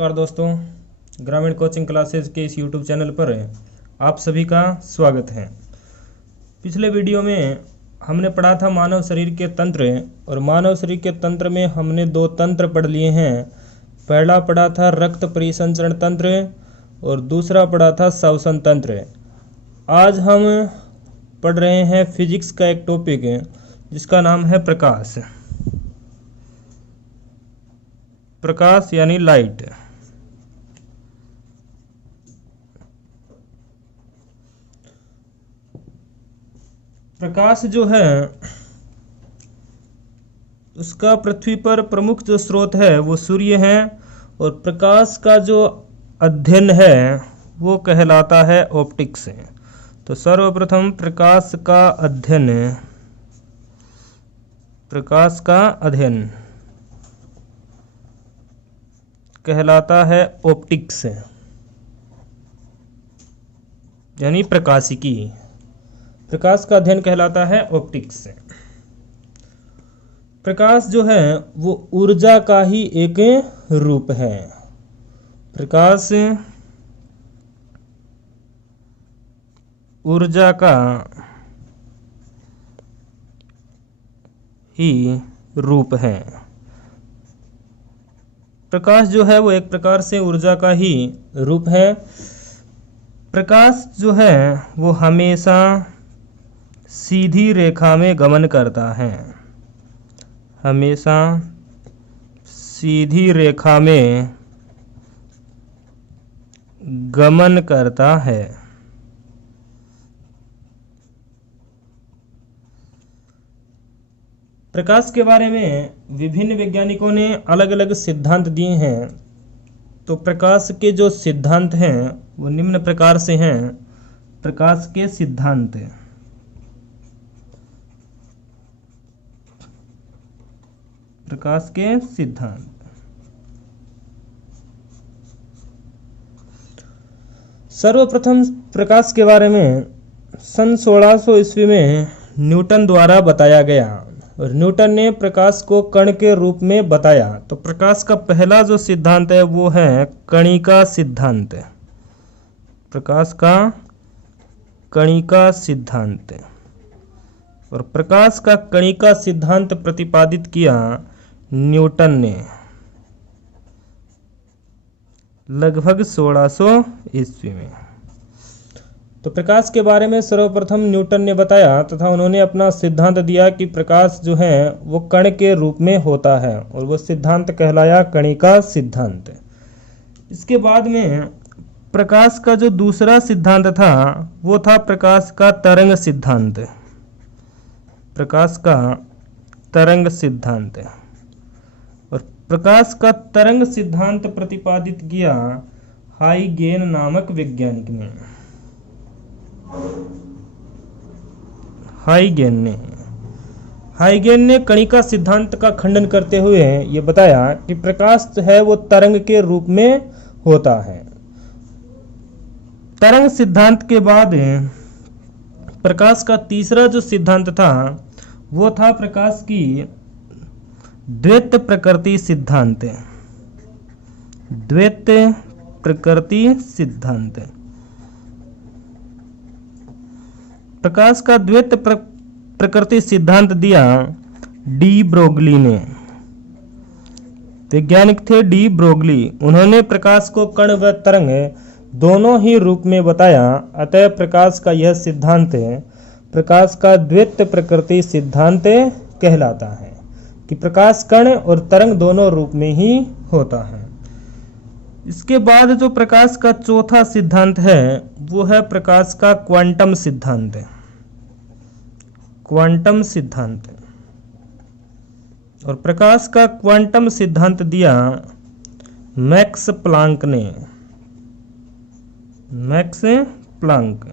नमस्कार दोस्तों, ग्रामीण कोचिंग क्लासेस के इस YouTube चैनल पर आप सभी का स्वागत है। पिछले वीडियो में हमने पढ़ा था मानव शरीर के तंत्र, और मानव शरीर के तंत्र में हमने दो तंत्र पढ़ लिए हैं। पहला पढ़ा था रक्त परिसंचरण तंत्र और दूसरा पढ़ा था श्वसन तंत्र। आज हम पढ़ रहे हैं फिजिक्स का एक टॉपिक जिसका नाम है प्रकाश। प्रकाश यानी लाइट। प्रकाश जो है उसका पृथ्वी पर प्रमुख जो स्रोत है वो सूर्य है, और प्रकाश का जो अध्ययन है वो कहलाता है ऑप्टिक्स। तो सर्वप्रथम प्रकाश का अध्ययन कहलाता है ऑप्टिक्स यानी प्रकाशिकी। प्रकाश का अध्ययन कहलाता है ऑप्टिक्स। प्रकाश जो है वो ऊर्जा का ही एक रूप है। प्रकाश ऊर्जा का ही रूप है। प्रकाश जो है वो एक प्रकार से ऊर्जा का ही रूप है। प्रकाश जो है वो हमेशा सीधी रेखा में गमन करता है। हमेशा सीधी रेखा में गमन करता है। प्रकाश के बारे में विभिन्न वैज्ञानिकों ने अलग अलग सिद्धांत दिए हैं। तो प्रकाश के जो सिद्धांत हैं वो निम्न प्रकार से हैं। प्रकाश के सिद्धांत। प्रकाश के सिद्धांत। सर्वप्रथम प्रकाश के बारे में सन 1600 ईस्वी में न्यूटन द्वारा बताया गया, और न्यूटन ने प्रकाश को कण के रूप में बताया। तो प्रकाश का पहला जो सिद्धांत है वो है कणिका सिद्धांत। प्रकाश का कणिका सिद्धांत। और प्रकाश का कणिका सिद्धांत प्रतिपादित किया न्यूटन ने लगभग 1600 ईस्वी में। तो प्रकाश के बारे में सर्वप्रथम न्यूटन ने बताया तथा उन्होंने अपना सिद्धांत दिया कि प्रकाश जो है वो कण के रूप में होता है, और वो सिद्धांत कहलाया कणिका सिद्धांत। इसके बाद में प्रकाश का जो दूसरा सिद्धांत था वो था प्रकाश का तरंग सिद्धांत। प्रकाश का तरंग सिद्धांत। और प्रकाश का तरंग सिद्धांत प्रतिपादित किया हाइगेन नामक वैज्ञानिक ने। हाइगेन ने कणिका सिद्धांत का खंडन करते हुए ये बताया कि प्रकाश है वो तरंग के रूप में होता है। तरंग सिद्धांत के बाद प्रकाश का तीसरा जो सिद्धांत था वो था प्रकाश की द्वैत प्रकृति सिद्धांत। द्वैत प्रकृति सिद्धांत। प्रकाश का द्वैत प्रकृति सिद्धांत दिया डी ब्रोगली ने। वैज्ञानिक थे डी ब्रोगली। उन्होंने प्रकाश को कण व तरंग दोनों ही रूप में बताया। अतः प्रकाश का यह सिद्धांत प्रकाश का द्वैत प्रकृति सिद्धांत कहलाता है कि प्रकाश कण और तरंग दोनों रूप में ही होता है। इसके बाद जो प्रकाश का चौथा सिद्धांत है वो है प्रकाश का क्वांटम सिद्धांत। क्वांटम सिद्धांत। और प्रकाश का क्वांटम सिद्धांत दिया मैक्स प्लांक ने। मैक्स प्लांक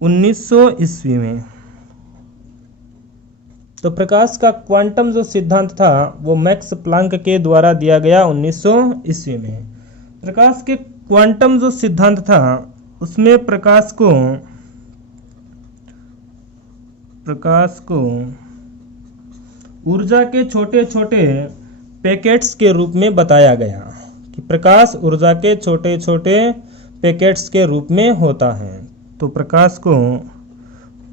1900 ईस्वी में। तो प्रकाश का क्वांटम जो सिद्धांत था वो मैक्स प्लांक के द्वारा दिया गया 1900 ईस्वी में। प्रकाश के क्वांटम जो सिद्धांत था उसमें प्रकाश को ऊर्जा के छोटे छोटे पैकेट्स के रूप में बताया गया कि प्रकाश ऊर्जा के छोटे छोटे पैकेट्स के रूप में होता है। तो प्रकाश को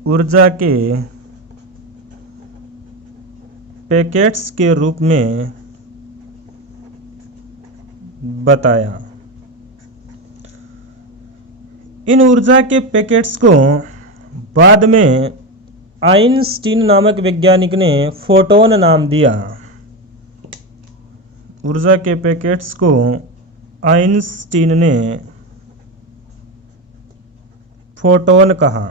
ऊर्जा के पैकेट्स के रूप में बताया। इन ऊर्जा के पैकेट्स को बाद में आइंस्टीन नामक वैज्ञानिक ने फोटोन नाम दिया। ऊर्जा के पैकेट्स को आइंस्टीन ने फोटोन कहा।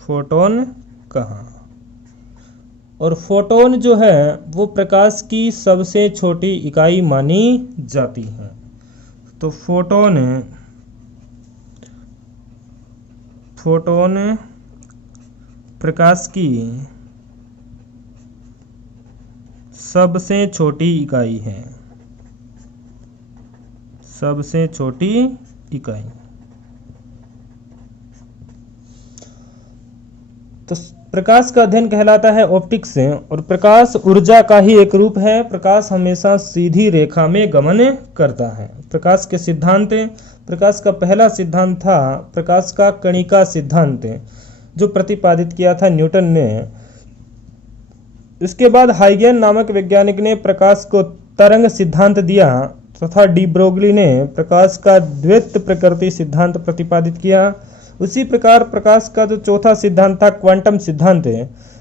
फोटोन कहा। और फोटोन जो है वो प्रकाश की सबसे छोटी इकाई मानी जाती है। तो फोटोन प्रकाश की सबसे छोटी इकाई है। सबसे छोटी इकाई। तो प्रकाश का अध्ययन कहलाता है ऑप्टिक्स से, और प्रकाश ऊर्जा का ही एक रूप है। प्रकाश हमेशा सीधी रेखा में गमन करता है। प्रकाश के सिद्धांत, प्रकाश का पहला सिद्धांत था प्रकाश का कणिका सिद्धांत, जो प्रतिपादित किया था न्यूटन ने। इसके बाद हाइगेन नामक वैज्ञानिक ने प्रकाश को तरंग सिद्धांत दिया, तथा डी ब्रोगली ने प्रकाश का द्वैत प्रकृति सिद्धांत प्रतिपादित किया। उसी प्रकार प्रकाश का जो चौथा सिद्धांत था क्वांटम सिद्धांत,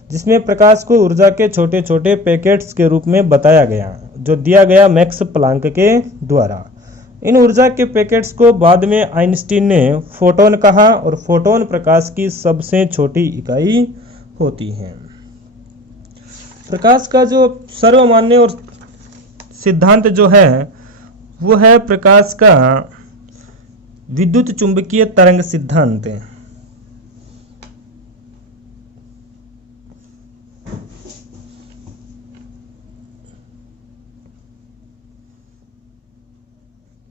जिसमें प्रकाश को ऊर्जा के छोटे छोटे पैकेट्स के रूप में बताया गया, जो दिया गया मैक्स प्लांक के द्वारा। इन ऊर्जा के पैकेट्स को बाद में आइंस्टीन ने फोटोन कहा, और फोटोन प्रकाश की सबसे छोटी इकाई होती है। प्रकाश का जो सर्वमान्य और सिद्धांत जो है वो है प्रकाश का विद्युत चुंबकीय तरंग सिद्धांत।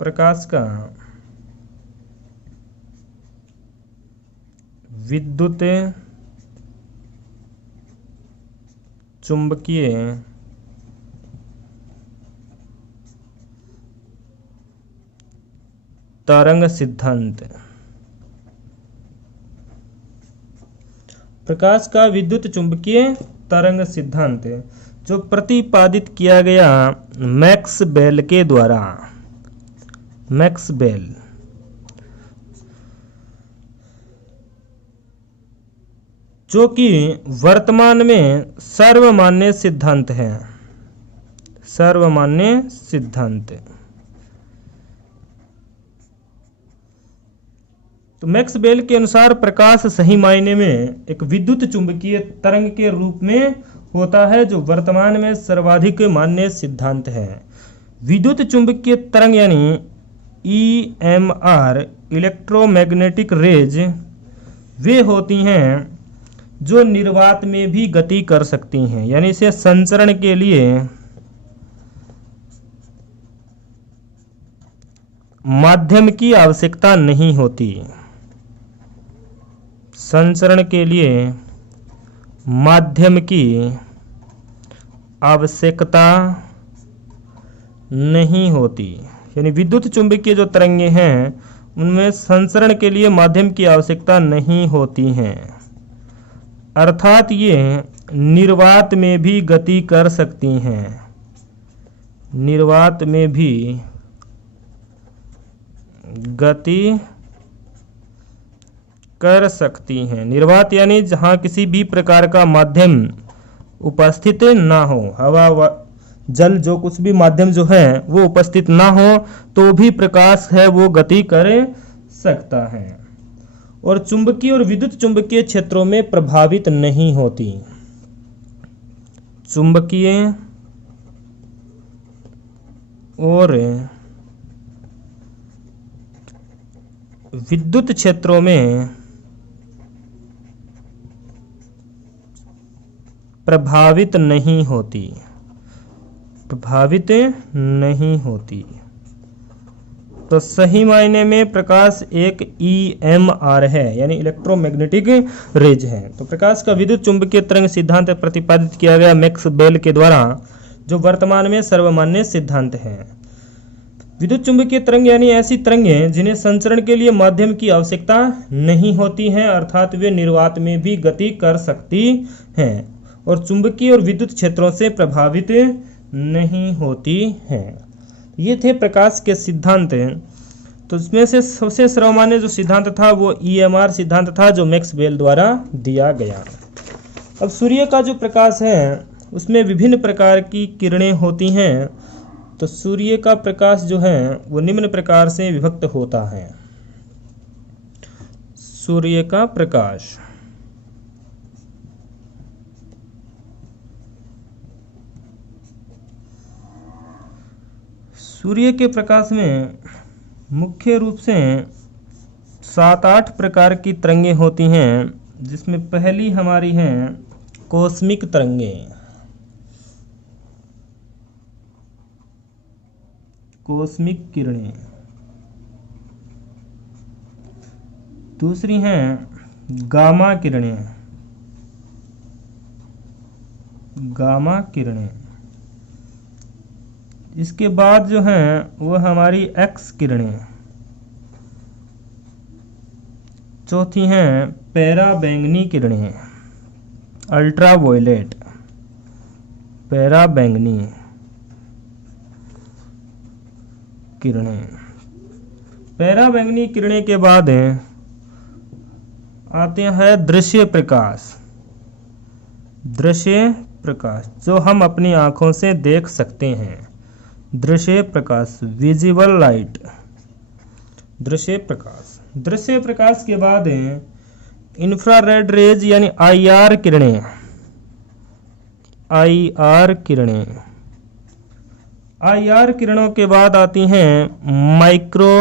प्रकाश का विद्युत चुंबकीय तरंग सिद्धांत। प्रकाश का विद्युत चुंबकीय तरंग सिद्धांत जो प्रतिपादित किया गया मैक्स बेल के द्वारा। मैक्स बेल जो कि वर्तमान में सर्वमान्य सिद्धांत है। सर्वमान्य सिद्धांत। तो मैक्स बेल के अनुसार प्रकाश सही मायने में एक विद्युत चुंबकीय तरंग के रूप में होता है, जो वर्तमान में सर्वाधिक मान्य सिद्धांत है। विद्युत चुंबकीय तरंग यानी EMR इलेक्ट्रोमैग्नेटिक रेज वे होती हैं जो निर्वात में भी गति कर सकती हैं, यानी इसे संचरण के लिए माध्यम की आवश्यकता नहीं होती। संचरण के लिए माध्यम की आवश्यकता नहीं होती, यानी विद्युत चुंबकीय जो तरंगें हैं उनमें संचरण के लिए माध्यम की आवश्यकता नहीं होती हैं, अर्थात ये निर्वात में भी गति कर सकती हैं। निर्वात में भी गति कर सकती हैं। निर्वात यानी जहाँ किसी भी प्रकार का माध्यम उपस्थित ना हो, हवा जल जो कुछ भी माध्यम जो है वो उपस्थित ना हो तो भी प्रकाश है वो गति कर सकता है, और चुंबकीय और विद्युत चुंबकीय क्षेत्रों में प्रभावित नहीं होती। चुंबकीय और विद्युत क्षेत्रों में प्रभावित नहीं होती। प्रभावित नहीं होती। तो सही मायने में प्रकाश एक EMR है, यानी इलेक्ट्रोमैग्नेटिक रेज है। तो प्रकाश का विद्युत चुंबकीय तरंग सिद्धांत प्रतिपादित किया गया मैक्स बेल के द्वारा, जो वर्तमान में सर्वमान्य सिद्धांत है। विद्युत चुंबकीय तरंग यानी ऐसी तरंगें जिन्हें संचरण के लिए माध्यम की आवश्यकता नहीं होती है, अर्थात वे निर्वात में भी गति कर सकती हैं और चुंबकीय और विद्युत क्षेत्रों से प्रभावित नहीं होती हैं। ये थे प्रकाश के सिद्धांत। तो इसमें से सबसे सर्वमान्य जो सिद्धांत था वो EMR सिद्धांत था, जो मैक्स बेल द्वारा दिया गया। अब सूर्य का जो प्रकाश है उसमें विभिन्न प्रकार की किरणें होती हैं। तो सूर्य का प्रकाश जो है वो निम्न प्रकार से विभक्त होता है। सूर्य का प्रकाश, सूर्य के प्रकाश में मुख्य रूप से 7-8 प्रकार की तरंगें होती हैं, जिसमें पहली हमारी हैं कॉस्मिक तरंगें। कॉस्मिक किरणें। दूसरी हैं गामा किरणें। गामा किरणें। इसके बाद जो हैं वो हमारी एक्स किरणें। चौथी हैं पैराबैंगनी किरणें, अल्ट्रावायलेट, पैराबैंगनी किरणें। पैराबैंगनी किरणें के बाद आते हैं दृश्य प्रकाश। दृश्य प्रकाश जो हम अपनी आंखों से देख सकते हैं। दृश्य प्रकाश, विजिबल लाइट। दृश्य प्रकाश। दृश्य प्रकाश के बाद इंफ्रारेड रेज यानी IR किरणें। IR किरणें। IR किरणों के बाद आती हैं माइक्रो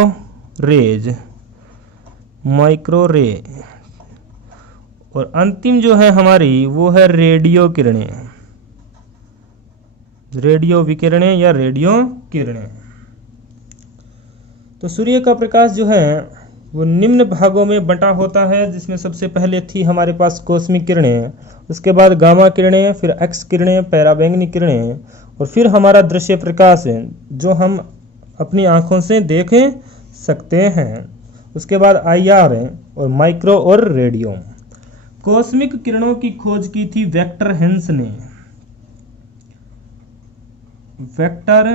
रेज, माइक्रो रे। और अंतिम जो है हमारी वो है रेडियो किरणें, रेडियो विकिरणें या रेडियो किरणें। तो सूर्य का प्रकाश जो है वो निम्न भागों में बंटा होता है, जिसमें सबसे पहले थी हमारे पास कॉस्मिक किरणें, उसके बाद गामा किरणें, फिर एक्स किरणें, पैराबैंगनी किरणें, और फिर हमारा दृश्य प्रकाश है जो हम अपनी आंखों से देख सकते हैं। उसके बाद IR है और माइक्रो और रेडियो। कॉस्मिक किरणों की खोज की थी वेक्टर हेंस ने। वेक्टर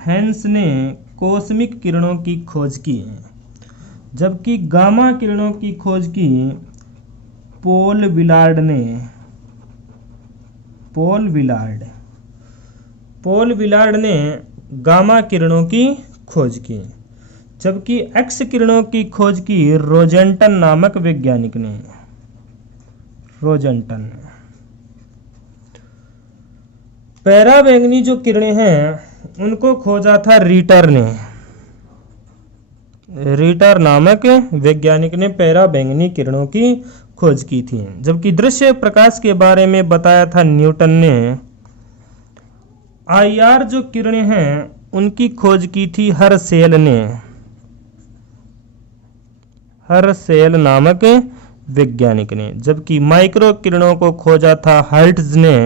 हेंस ने कॉस्मिक किरणों की खोज की, जबकि गामा किरणों की खोज की पॉल विलार्ड ने। पॉल विलार्ड ने गामा किरणों की खोज की, जबकि एक्स किरणों की खोज की रोजेंटन नामक वैज्ञानिक ने। रोजेंटन। पैराबैंगनी जो किरणें हैं उनको खोजा था रीटर ने। रीटर नामक वैज्ञानिक ने पैराबैंगनी किरणों की खोज की थी, जबकि दृश्य प्रकाश के बारे में बताया था न्यूटन ने। IR जो किरणें हैं उनकी खोज की थी हर्शेल ने। हर्शेल नामक वैज्ञानिक ने, जबकि माइक्रो किरणों को खोजा था हर्ट्ज ने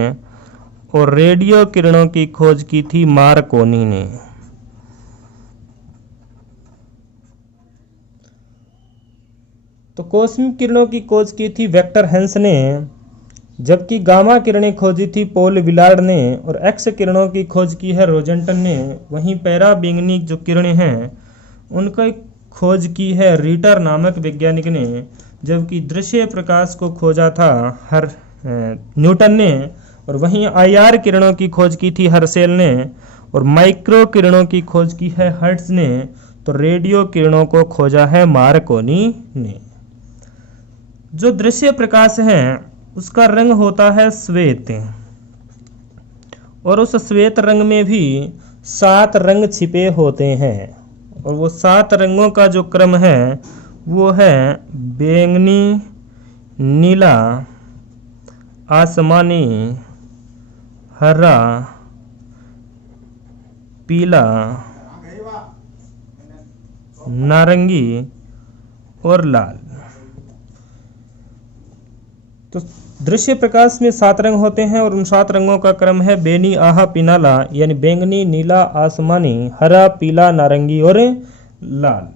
और रेडियो किरणों की खोज की थी मार्कोनी ने। तो कॉस्मिक किरणों की खोज की थी वेक्टर हेंस ने, जबकि गामा किरणें खोजी थी पॉल विलार्ड ने और एक्स किरणों की खोज की है रोजेंटन ने। वहीं पैराबैंगनी जो किरणें हैं उनकी खोज की है रीटर नामक वैज्ञानिक ने, जबकि दृश्य प्रकाश को खोजा था न्यूटन ने, और वहीं IR किरणों की खोज की थी हर्शेल ने और माइक्रो किरणों की खोज की है हर्ट्ज ने। तो रेडियो किरणों को खोजा है मार्कोनी ने। जो दृश्य प्रकाश है उसका रंग होता है श्वेत, और उस श्वेत रंग में भी 7 रंग छिपे होते हैं, और वो 7 रंगों का जो क्रम है वो है बैंगनी, नीला, आसमानी, हरा, पीला नारंगी और लाल। तो दृश्य प्रकाश में 7 रंग होते हैं और उन 7 रंगों का क्रम है बेनी, आहा, पिनाला, यानी बैंगनी, नीला, आसमानी, हरा, पीला, नारंगी और लाल।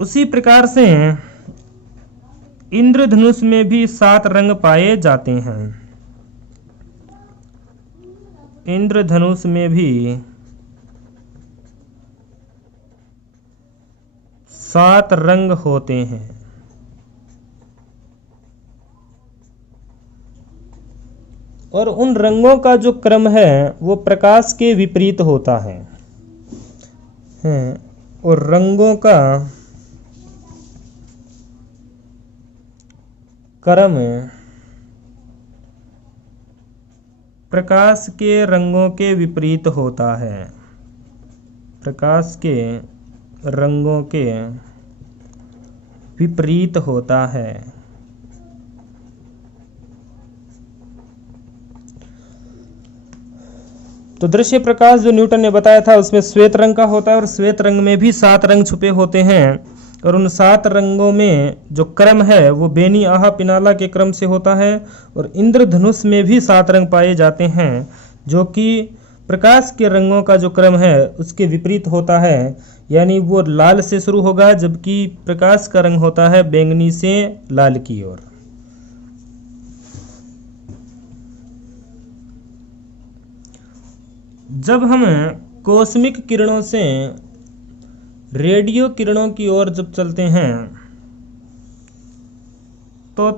उसी प्रकार से इंद्रधनुष में भी 7 रंग पाए जाते हैं। इंद्रधनुष में भी 7 रंग होते हैं। और उन रंगों का जो क्रम है वो प्रकाश के विपरीत होता है। और रंगों का क्रम प्रकाश के रंगों के विपरीत होता है। प्रकाश के रंगों के विपरीत होता है। तो दृश्य प्रकाश जो न्यूटन ने बताया था उसमें श्वेत रंग का होता है और श्वेत रंग में भी 7 रंग छुपे होते हैं। और उन 7 रंगों में जो क्रम है वो बेनी, आहा, पिनाला के क्रम से होता है। और इंद्रधनुष में भी 7 रंग पाए जाते हैं जो कि प्रकाश के रंगों का जो क्रम है उसके विपरीत होता है, यानी वो लाल से शुरू होगा जबकि प्रकाश का रंग होता है बैंगनी से लाल की ओर। जब हम कॉस्मिक किरणों से रेडियो किरणों की ओर जब चलते हैं तो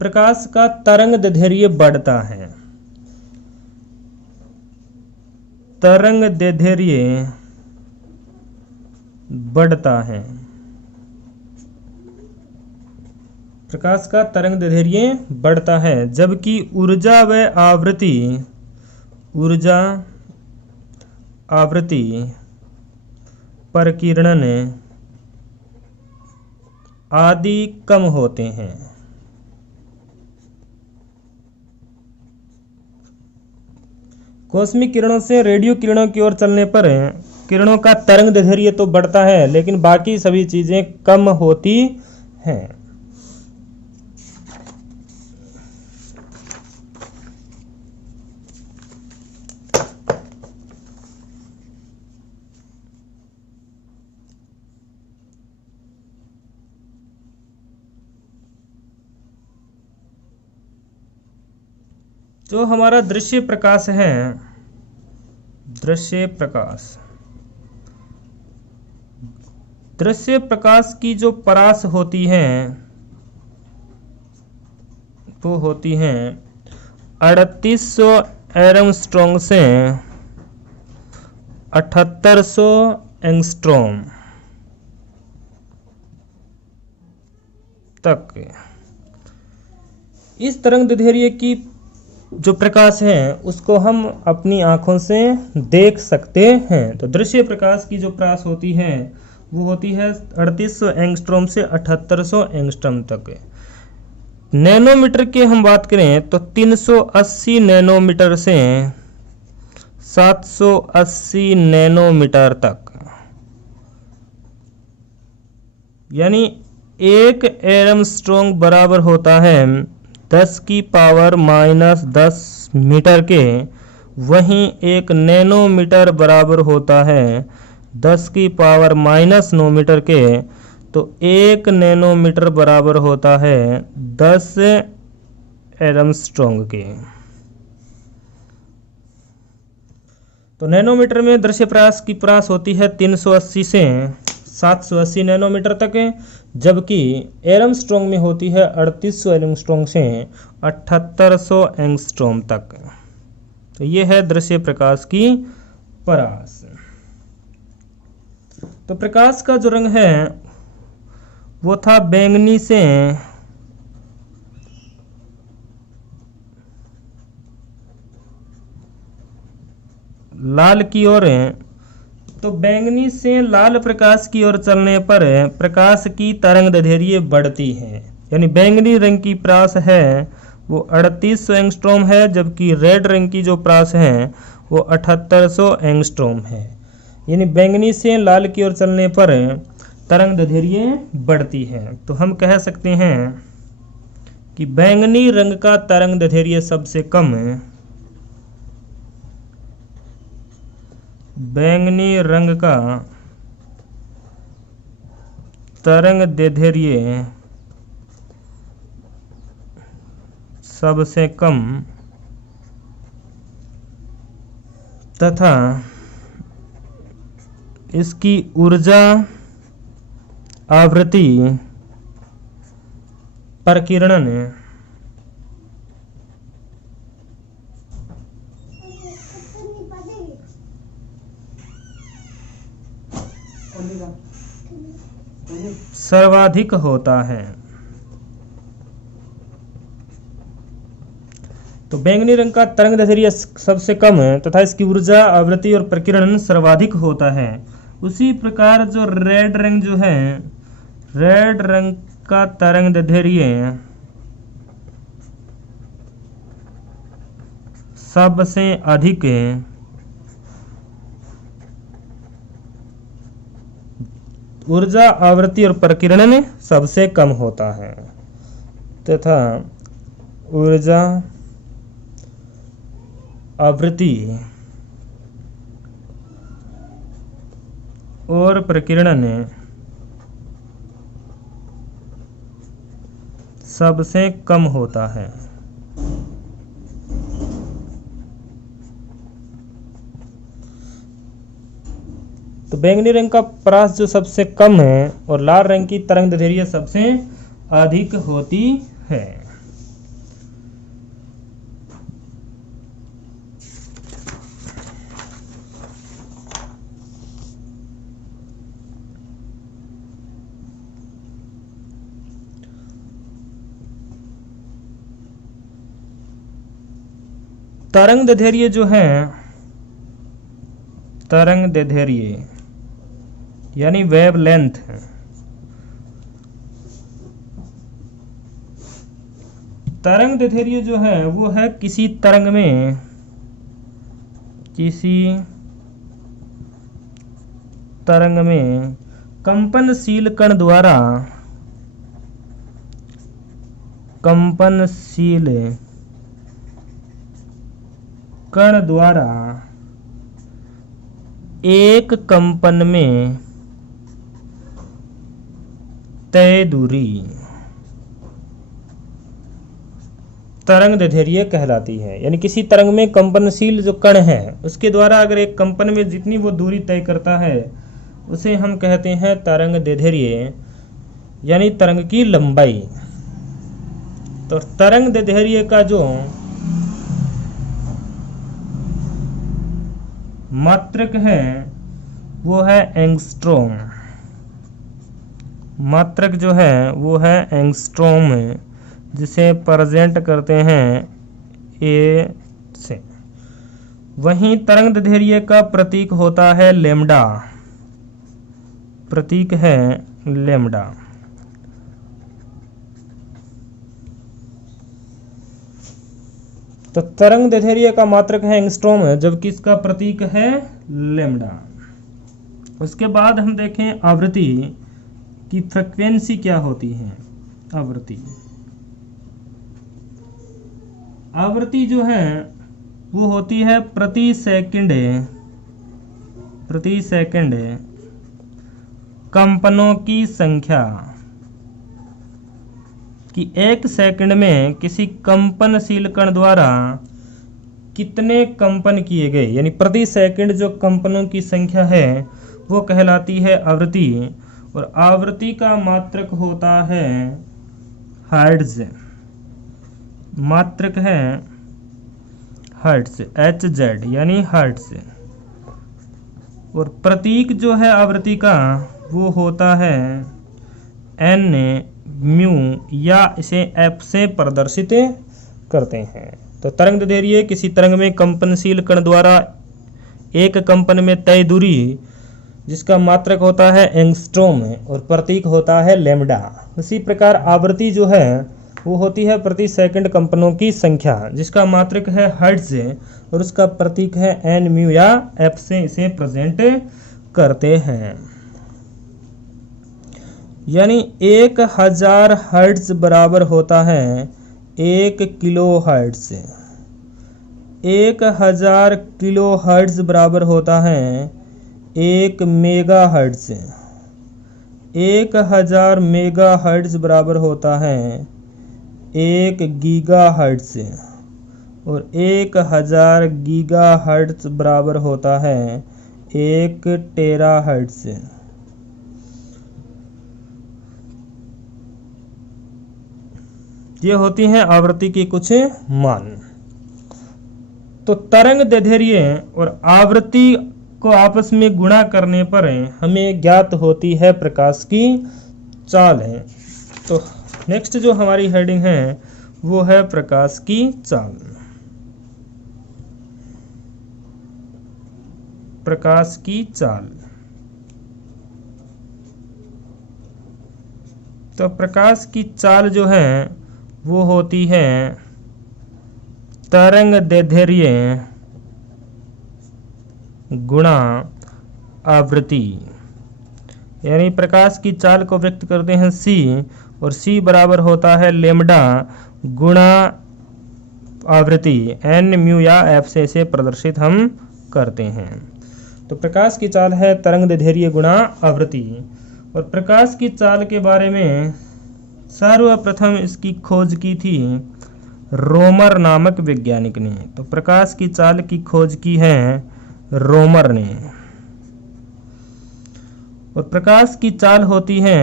प्रकाश का तरंग दैर्ध्य बढ़ता है। तरंग दैर्ध्य बढ़ता है। प्रकाश का तरंग दैर्ध्य बढ़ता है जबकि ऊर्जा व आवृत्ति प्रकीर्णन आदि कम होते हैं। कॉस्मिक किरणों से रेडियो किरणों की ओर चलने पर किरणों का तरंग दैर्ध्य तो बढ़ता है लेकिन बाकी सभी चीजें कम होती हैं। जो हमारा दृश्य प्रकाश है, दृश्य प्रकाश की जो परास होती है वो होती है 3800 एरमस्ट्रॉन्ग से 7800 एंगस्ट्रॉम तक। इस तरंग दैर्ध्य की जो प्रकाश है उसको हम अपनी आंखों से देख सकते हैं। तो दृश्य प्रकाश की जो परास होती है वो होती है 3800 एंगस्ट्रॉम से 7800 एंगस्ट्रॉम तक। नैनोमीटर की हम बात करें तो 380 नैनोमीटर से 780 नैनोमीटर तक, यानी 1 एरमस्ट्रॉन्ग बराबर होता है 10 की पावर -10 मीटर के। वहीं 1 नैनोमीटर बराबर होता है 10 की पावर -9 मीटर के। तो 1 नैनोमीटर बराबर होता है 10 एरमस्ट्रॉन्ग के। तो नैनोमीटर में दृश्य प्रकाश की परास होती है 380 से 780 नैनोमीटर तक, जबकि एरमस्ट्रॉन्ग में होती है 3800 एरमस्ट्रॉन्ग से 7800 एंगस्ट्रॉम तक। तो ये है दृश्य प्रकाश की परास। तो प्रकाश का जो रंग है वो था बैंगनी से लाल की ओर। तो बैंगनी से लाल प्रकाश की ओर चलने पर प्रकाश की तरंग दैर्ध्य बढ़ती है, यानी बैंगनी रंग की परास है वो 3800 एंगस्ट्रॉम है, जबकि रेड रंग की जो प्रास है वो 7800 एंगस्ट्रॉम है। यानी बैंगनी से लाल की ओर चलने पर तरंग दैर्ध्य बढ़ती है। तो हम कह सकते हैं कि बैंगनी रंग का तरंग दैर्ध्य सबसे कम है, बैंगनी रंग का तरंग दैर्ध्य सबसे कम तथा इसकी ऊर्जा आवृत्ति प्रकीर्णन सर्वाधिक होता है। तो बैंगनी रंग का तरंग दैर्ध्य सबसे कम है तथा इसकी ऊर्जा आवृत्ति और प्रकीर्णन सर्वाधिक होता है। उसी प्रकार जो रेड रंग जो है, रेड रंग का तरंग दैर्ध्य सबसे अधिक है, ऊर्जा आवृत्ति और प्रकीर्णन सबसे कम होता है तथा ऊर्जा आवृत्ति और प्रकीर्णन सबसे कम होता है। तो बैंगनी रंग का प्रास जो सबसे कम है और लाल रंग की तरंग दैर्ध्य सबसे अधिक होती है। तरंग दैर्ध्य जो है, तरंग दैर्ध्य यानी वेवलेंथ, तरंग दैर्ध्य जो है वो है किसी तरंग में, किसी तरंग में कंपनशील कण द्वारा, कंपनशील कण द्वारा एक कंपन में तय दूरी तरंग दैर्ध्य कहलाती है। यानी किसी तरंग में कंपनशील जो कण है उसके द्वारा अगर एक कंपन में जितनी वो दूरी तय करता है उसे हम कहते हैं तरंग दैर्ध्य, यानी तरंग की लंबाई। तो तरंग दैर्ध्य का जो मात्रक है वो है एंगस्ट्रॉम, मात्रक जो है वो है एंगस्ट्रॉम, जिसे प्रेजेंट करते हैं ए से। वहीं तरंग दैर्ध्य का प्रतीक होता है लैम्डा, प्रतीक है लैम्डा। तो तरंग दैर्ध्य का मात्रक है एंगस्ट्रॉम है, जबकि इसका प्रतीक है लैम्डा। उसके बाद हम देखें आवृत्ति की फ्रीक्वेंसी क्या होती है। आवृत्ति, आवृत्ति जो है वो होती है प्रति सेकंड कंपनों की संख्या, कि एक सेकंड में किसी कंपनशील कण द्वारा कितने कंपन किए गए, यानी प्रति सेकंड जो कंपनों की संख्या है वो कहलाती है आवृत्ति। और आवृत्ति का मात्रक होता है हर्ट्ज, मात्रक है हर्ट्ज, HZ यानी हर्ट्ज। और प्रतीक जो है आवृत्ति का वो होता है N म्यू, या इसे F से प्रदर्शित करते हैं। तो तरंग दैर्ध्य किसी तरंग में कंपनशील कण द्वारा एक कंपन में तय दूरी जिसका मात्रक होता है एंगस्ट्रॉम और प्रतीक होता है लैम्डा। उसी प्रकार आवृत्ति जो है वो होती है प्रति सेकंड कंपनों की संख्या, जिसका मात्रक है हर्ट्ज और उसका प्रतीक है एन म्यू या एफ से इसे प्रेजेंट करते हैं। यानी 1000 हर्ट्ज बराबर होता है 1 किलो हर्ट्ज। 1000 किलो हर्ट्ज बराबर होता है 1 मेगा हर्ट्ज। 1000 मेगा हर्ट्ज बराबर होता है 1 गीगा हर्ट्ज और 1000 गीगा हर्ट्ज बराबर होता है 1 टेरा हर्ट्ज। ये होती हैं आवृत्ति की कुछ मान। तो तरंग दैर्ध्य और आवृत्ति को आपस में गुणा करने पर हमें ज्ञात होती है प्रकाश की चाल है। तो नेक्स्ट जो हमारी हेडिंग है वो है प्रकाश की चाल। प्रकाश की चाल। तो प्रकाश की चाल जो है वो होती है तरंग दैर्ध्य गुणा आवृत्ति। यानी प्रकाश की चाल को व्यक्त करते हैं c और c बराबर होता है लेम्डा गुणा आवृत्ति n म्यू या f से इसे प्रदर्शित हम करते हैं। तो प्रकाश की चाल है तरंग दैर्ध्य गुणा आवृत्ति। और प्रकाश की चाल के बारे में सर्वप्रथम इसकी खोज की थी रोमर नामक वैज्ञानिक ने। तो प्रकाश की चाल की खोज की है रोमर ने। और प्रकाश की चाल होती है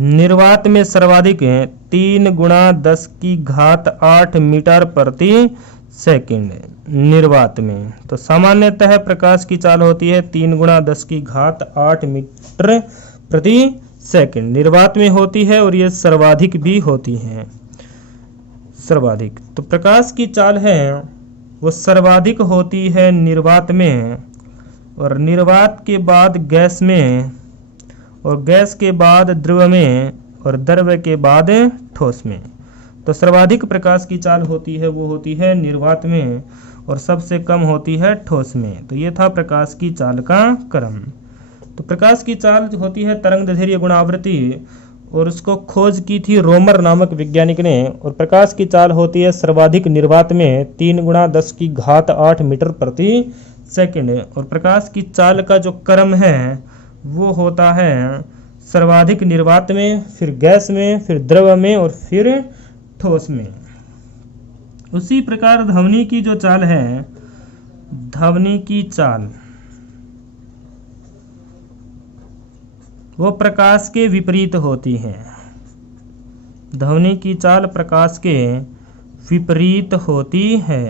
निर्वात में सर्वाधिक 3 गुणा 10 की घात 8 मीटर प्रति सेकंड निर्वात में। तो सामान्यतः प्रकाश की चाल होती है 3 गुणा 10 की घात 8 मीटर प्रति सेकंड निर्वात में होती है और ये सर्वाधिक भी होती है। सर्वाधिक तो प्रकाश की चाल है वो सर्वाधिक होती है निर्वात में और निर्वात के बाद गैस में और गैस के बाद द्रव में और द्रव के बाद ठोस में। तो सर्वाधिक प्रकाश की चाल होती है वो होती है निर्वात में और सबसे कम होती है ठोस में। तो ये था प्रकाश की चाल का क्रम। तो प्रकाश की चाल होती है तरंग दैर्ध्य गुणा आवृत्ति और उसको खोज की थी रोमर नामक वैज्ञानिक ने। और प्रकाश की चाल होती है सर्वाधिक निर्वात में 3 गुणा 10 की घात 8 मीटर प्रति सेकंड। और प्रकाश की चाल का जो क्रम है वो होता है सर्वाधिक निर्वात में, फिर गैस में, फिर द्रव में और फिर ठोस में। उसी प्रकार ध्वनि की जो चाल है, ध्वनि की चाल वो प्रकाश के विपरीत होती है। ध्वनि की चाल प्रकाश के विपरीत होती है।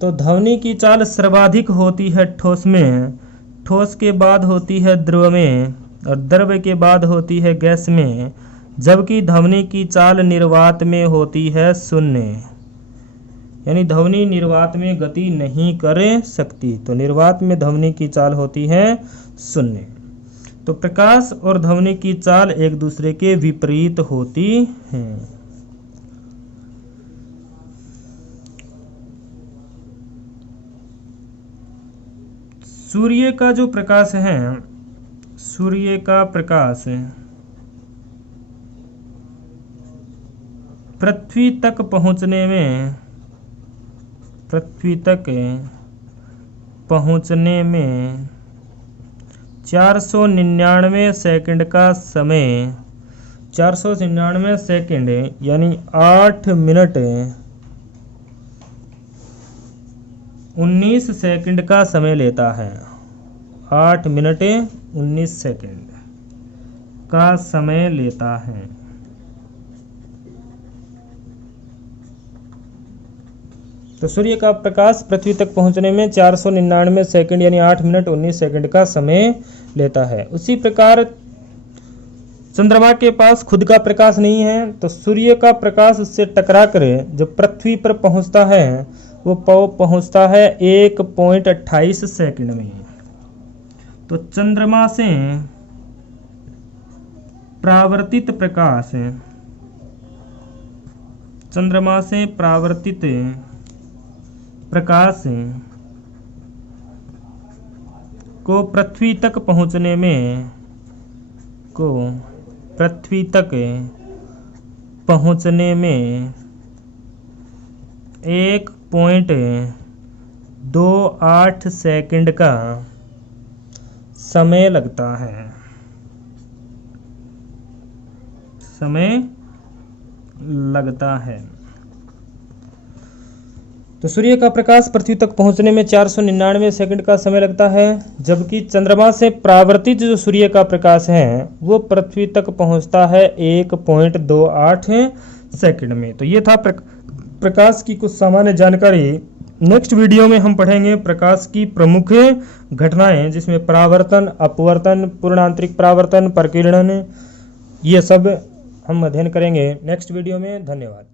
तो ध्वनि की चाल सर्वाधिक होती है ठोस में, ठोस के बाद होती है द्रव में और द्रव के बाद होती है गैस में, जबकि ध्वनि की चाल निर्वात में होती है शून्य। यानी ध्वनि निर्वात में गति नहीं कर सकती। तो निर्वात में ध्वनि की चाल होती है शून्य। तो प्रकाश और ध्वनि की चाल एक दूसरे के विपरीत होती हैं। सूर्य का जो प्रकाश है, सूर्य का प्रकाश पृथ्वी तक पहुंचने में 499 सेकंड का समय, 499 सेकंड यानी 8 मिनट 19 सेकंड का समय लेता है। 8 मिनट 19 सेकंड का समय लेता है। तो सूर्य का प्रकाश पृथ्वी तक पहुंचने में 499 सेकंड यानी 8 मिनट 19 सेकंड का समय लेता है। उसी प्रकार चंद्रमा के पास खुद का प्रकाश नहीं है, तो सूर्य का प्रकाश उससे टकराकर जो पृथ्वी पर पहुंचता है वो पहुंचता है 1.28 सेकंड में। तो चंद्रमा से परावर्तित प्रकाश, चंद्रमा से परावर्तित प्रकाश को पृथ्वी तक पहुंचने में 1.28 सेकंड का समय लगता है। तो सूर्य का प्रकाश पृथ्वी तक पहुंचने में 499 सेकंड का समय लगता है, जबकि चंद्रमा से परावर्तित जो सूर्य का प्रकाश है वो पृथ्वी तक पहुंचता है 1.28 सेकंड में। तो ये था प्रकाश की कुछ सामान्य जानकारी। नेक्स्ट वीडियो में हम पढ़ेंगे प्रकाश की प्रमुख घटनाएं, जिसमें परावर्तन, अपवर्तन, पूर्ण आंतरिक परावर्तन, प्रकीर्णन, ये सब हम अध्ययन करेंगे नेक्स्ट वीडियो में। धन्यवाद।